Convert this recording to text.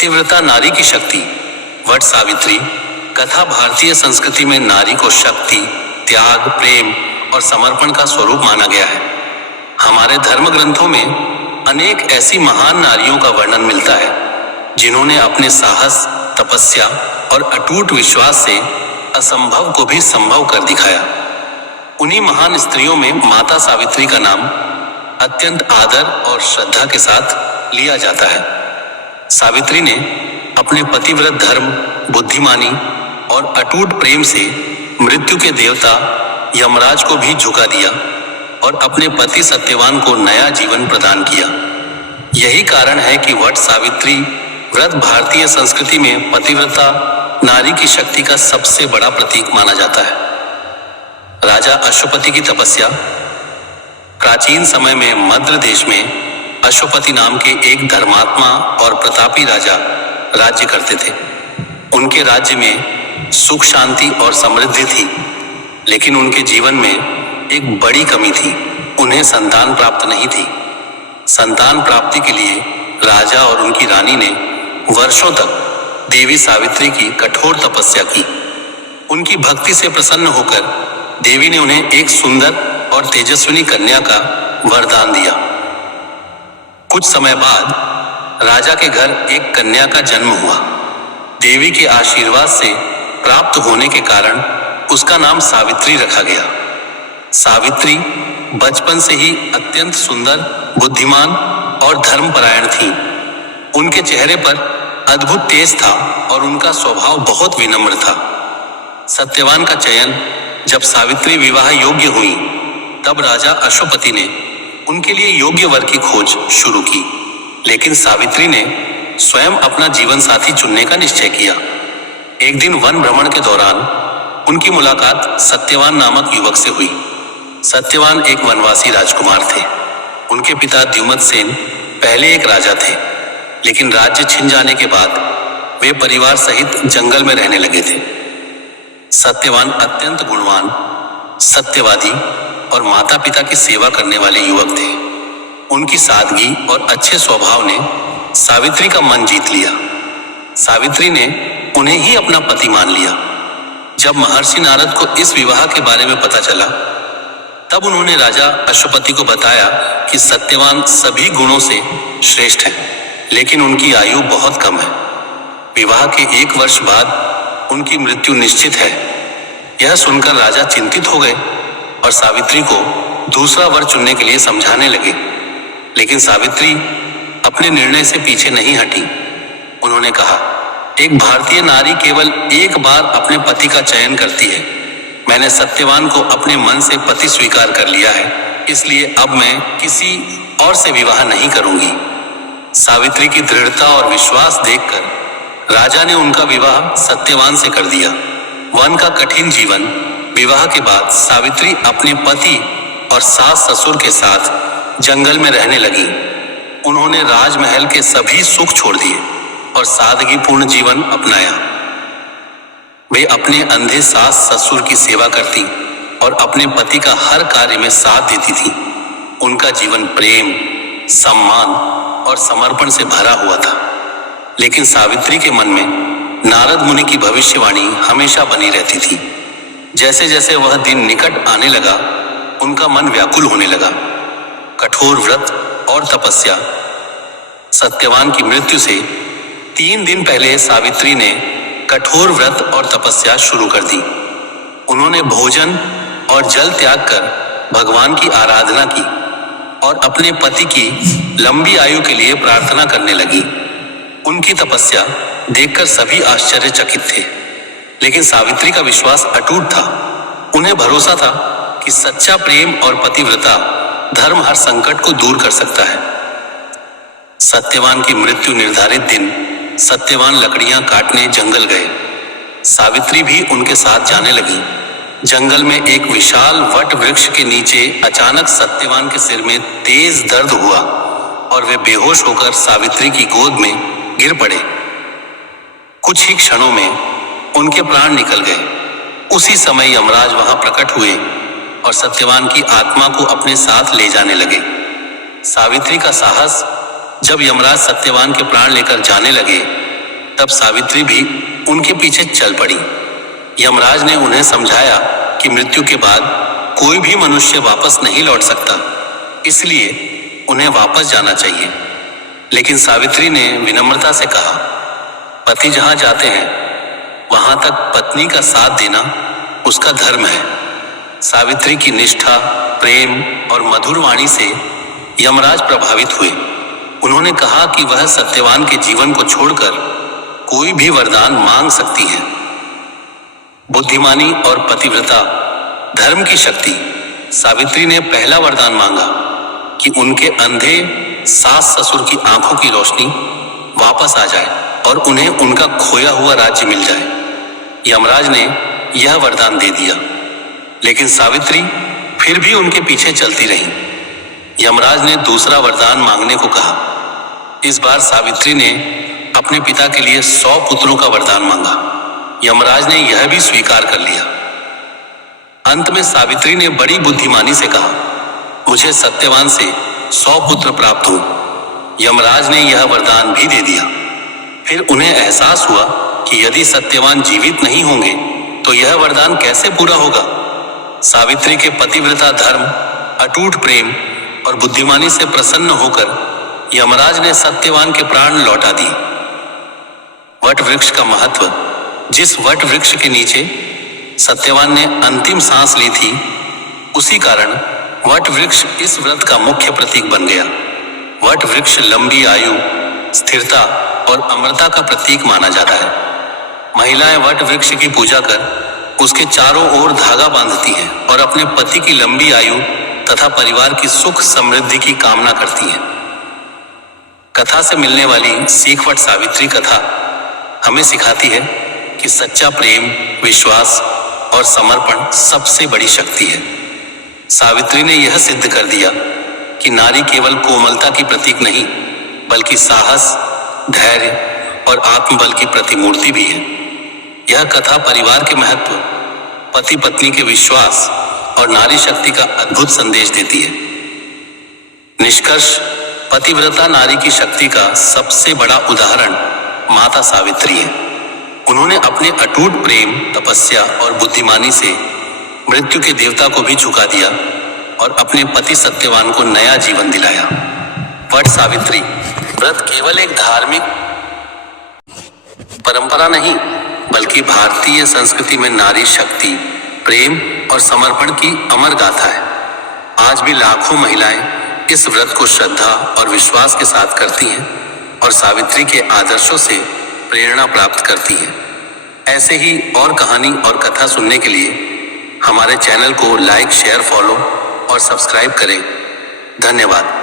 पतिव्रता नारी की शक्ति। वट सावित्री कथा भारतीय संस्कृति में नारी को शक्ति, त्याग, प्रेम और समर्पण का स्वरूप माना गया है। हमारे धर्म ग्रंथों में अनेक ऐसी महान नारियों का वर्णन मिलता है जिन्होंने अपने साहस, तपस्या और अटूट विश्वास से असंभव को भी संभव कर दिखाया। उन्हीं महान स्त्रियों में माता सावित्री का नाम अत्यंत आदर और श्रद्धा के साथ लिया जाता है। सावित्री ने अपने पतिव्रत धर्म, बुद्धिमानी और अटूट प्रेम से मृत्यु के देवता यमराज को भी झुका दिया और अपने पति सत्यवान को नया जीवन प्रदान किया। यही कारण है कि वट सावित्री व्रत भारतीय संस्कृति में पतिव्रता नारी की शक्ति का सबसे बड़ा प्रतीक माना जाता है। राजा अश्वपति की तपस्या। प्राचीन समय में मद्र देश में अश्वपति नाम के एक धर्मात्मा और प्रतापी राजा राज्य करते थे। उनके राज्य में सुख, शांति और समृद्धि थी, लेकिन उनके जीवन में एक बड़ी कमी थी। उन्हें संतान प्राप्त नहीं थी। संतान प्राप्ति के लिए राजा और उनकी रानी ने वर्षों तक देवी सावित्री की कठोर तपस्या की। उनकी भक्ति से प्रसन्न होकर देवी ने उन्हें एक सुंदर और तेजस्विनी कन्या का वरदान दिया। कुछ समय बाद राजा के घर एक कन्या का जन्म हुआ। देवी के आशीर्वाद से प्राप्त होने के कारण उसका नाम सावित्री रखा गया। सावित्री बचपन से ही अत्यंत सुंदर, बुद्धिमान और धर्मपरायण थीं। उनके चेहरे पर अद्भुत तेज था और उनका स्वभाव बहुत विनम्र था। सत्यवान का चयन जब सावित्री विवाह योग्य हुई, तब राजा अश्वपति ने उनके लिए योग्य वर की खोज शुरू की, लेकिन सावित्री ने स्वयं अपना जीवन साथी चुनने का निश्चय किया। एक दिन वन भ्रमण के दौरान उनकी मुलाकात सत्यवान नामक युवक से हुई। सत्यवान एक वनवासी राजकुमार थे। उनके पिता द्युमत सेन पहले एक राजा थे, लेकिन राज्य छिन जाने के बाद वे परिवार सहित जंगल में रहने लगे थे। सत्यवान अत्यंत गुणवान, सत्यवादी और माता पिता की सेवा करने वाले युवक थे। उनकी सादगी और अच्छे स्वभाव ने सावित्री का मन जीत लिया। सावित्री ने उन्हें ही अपना पति मान लिया। जब महर्षि नारद को इस विवाह के बारे में पता चला, तब उन्होंने राजा अश्वपति को बताया कि सत्यवान सभी गुणों से श्रेष्ठ है, लेकिन उनकी आयु बहुत कम है। विवाह के 1 वर्ष बाद उनकी मृत्यु निश्चित है। यह सुनकर राजा चिंतित हो गए और सावित्री को दूसरा वर चुनने के लिए समझाने लगे, लेकिन सावित्री अपने निर्णय से पीछे नहीं हटी। उन्होंने कहा, एक भारतीय नारी केवल एक बार अपने पति का चयन करती है। मैंने सत्यवान को अपने मन से पति स्वीकार कर लिया है, इसलिए अब मैं किसी और से विवाह नहीं करूंगी। सावित्री की दृढ़ता और विश्वास देखकर राजा ने उनका विवाह सत्यवान से कर दिया। वन का कठिन जीवन। विवाह के बाद सावित्री अपने पति और सास ससुर के साथ जंगल में रहने लगी। उन्होंने राजमहल के सभी सुख छोड़ दिए और सादगीपूर्ण जीवन अपनाया। वे अपने अंधे सास ससुर की सेवा करती और अपने पति का हर कार्य में साथ देती थी। उनका जीवन प्रेम, सम्मान और समर्पण से भरा हुआ था। लेकिन सावित्री के मन में नारद मुनि की भविष्यवाणी हमेशा बनी रहती थी। जैसे जैसे वह दिन निकट आने लगा, उनका मन व्याकुल होने लगा। कठोर व्रत और तपस्या। सत्यवान की मृत्यु से 3 दिन पहले सावित्री ने कठोर व्रत और तपस्या शुरू कर दी। उन्होंने भोजन और जल त्याग कर भगवान की आराधना की और अपने पति की लंबी आयु के लिए प्रार्थना करने लगी। उनकी तपस्या देखकर सभी आश्चर्यचकित थे, लेकिन सावित्री का विश्वास अटूट था। उन्हें भरोसा था कि सच्चा प्रेम और पतिव्रता धर्म हर संकट को दूर कर सकता है। सत्यवान की मृत्यु निर्धारित दिन सत्यवान लकड़ियां काटने जंगल गए। सावित्री भी उनके साथ जाने लगी। जंगल में एक विशाल वट वृक्ष के नीचे अचानक सत्यवान के सिर में तेज दर्द हुआ और वे बेहोश होकर सावित्री की गोद में गिर पड़े। कुछ ही क्षणों में उनके प्राण निकल गए। उसी समय यमराज वहां प्रकट हुए और सत्यवान की आत्मा को अपने साथ ले जाने लगे। सावित्री का साहस। जब यमराज सत्यवान के प्राण लेकर जाने लगे, तब सावित्री भी उनके पीछे चल पड़ी। यमराज ने उन्हें समझाया कि मृत्यु के बाद कोई भी मनुष्य वापस नहीं लौट सकता, इसलिए उन्हें वापस जाना चाहिए। लेकिन सावित्री ने विनम्रता से कहा, पति जहां जाते हैं वहां तक पत्नी का साथ देना उसका धर्म है। सावित्री की निष्ठा, प्रेम और मधुर वाणी से यमराज प्रभावित हुए। उन्होंने कहा कि वह सत्यवान के जीवन को छोड़कर कोई भी वरदान मांग सकती हैं। बुद्धिमानी और पतिव्रता, धर्म की शक्ति। सावित्री ने पहला वरदान मांगा कि उनके अंधे सास ससुर की आंखों की रोशनी वापस आ जाए और उन्हें उनका खोया हुआ राज्य मिल जाए। यमराज ने यह वरदान दे दिया, लेकिन सावित्री फिर भी उनके पीछे चलती रही। यमराज ने दूसरा वरदान मांगने को कहा। इस बार सावित्री ने अपने पिता के लिए 100 पुत्रों का वरदान मांगा। यमराज ने यह भी स्वीकार कर लिया। अंत में सावित्री ने बड़ी बुद्धिमानी से कहा, मुझे सत्यवान से 100 पुत्र प्राप्त हो। यमराज ने यह वरदान भी दे दिया। फिर उन्हें एहसास हुआ कि यदि सत्यवान जीवित नहीं होंगे तो यह वरदान कैसे पूरा होगा। सावित्री के पतिव्रता धर्म, अटूट प्रेम और बुद्धिमानी से प्रसन्न होकर यमराज ने सत्यवान के प्राण लौटा दिए। वट वृक्ष का महत्व। जिस वट वृक्ष के नीचे सत्यवान ने अंतिम सांस ली थी, उसी कारण वट वृक्ष इस व्रत का मुख्य प्रतीक बन गया। वट वृक्ष लंबी आयु, स्थिरता और अमरता का प्रतीक माना जाता है। महिलाएं वट वृक्ष की पूजा कर उसके चारों ओर धागा बांधती हैं और अपने पति की लंबी आयु तथा परिवार की सुख समृद्धि की कामना करती हैं। कथा से मिलने वाली सीख वट सावित्री कथा हमें सिखाती है कि सच्चा प्रेम, विश्वास और समर्पण सबसे बड़ी शक्ति है। सावित्री ने यह सिद्ध कर दिया कि नारी केवल कोमलता की प्रतीक नहीं, बल्कि साहस, धैर्य और आत्मबल की प्रतिमूर्ति भी है। यह कथा परिवार के महत्व, पति पत्नी के विश्वास और नारी शक्ति का अद्भुत संदेश देती है। निष्कर्ष, पतिव्रता नारी की शक्ति का सबसे बड़ा उदाहरण माता सावित्री है। उन्होंने अपने अटूट प्रेम, तपस्या और बुद्धिमानी से मृत्यु के देवता को भी झुका दिया और अपने पति सत्यवान को नया जीवन दिलाया। वट सावित्री व्रत केवल एक धार्मिक परंपरा नहीं, बल्कि भारतीय संस्कृति में नारी शक्ति, प्रेम और समर्पण की अमर गाथा है। आज भी लाखों महिलाएं इस व्रत को श्रद्धा और विश्वास के साथ करती हैं और सावित्री के आदर्शों से प्रेरणा प्राप्त करती हैं। ऐसे ही और कहानी और कथा सुनने के लिए हमारे चैनल को लाइक, शेयर, फॉलो और सब्सक्राइब करें। धन्यवाद।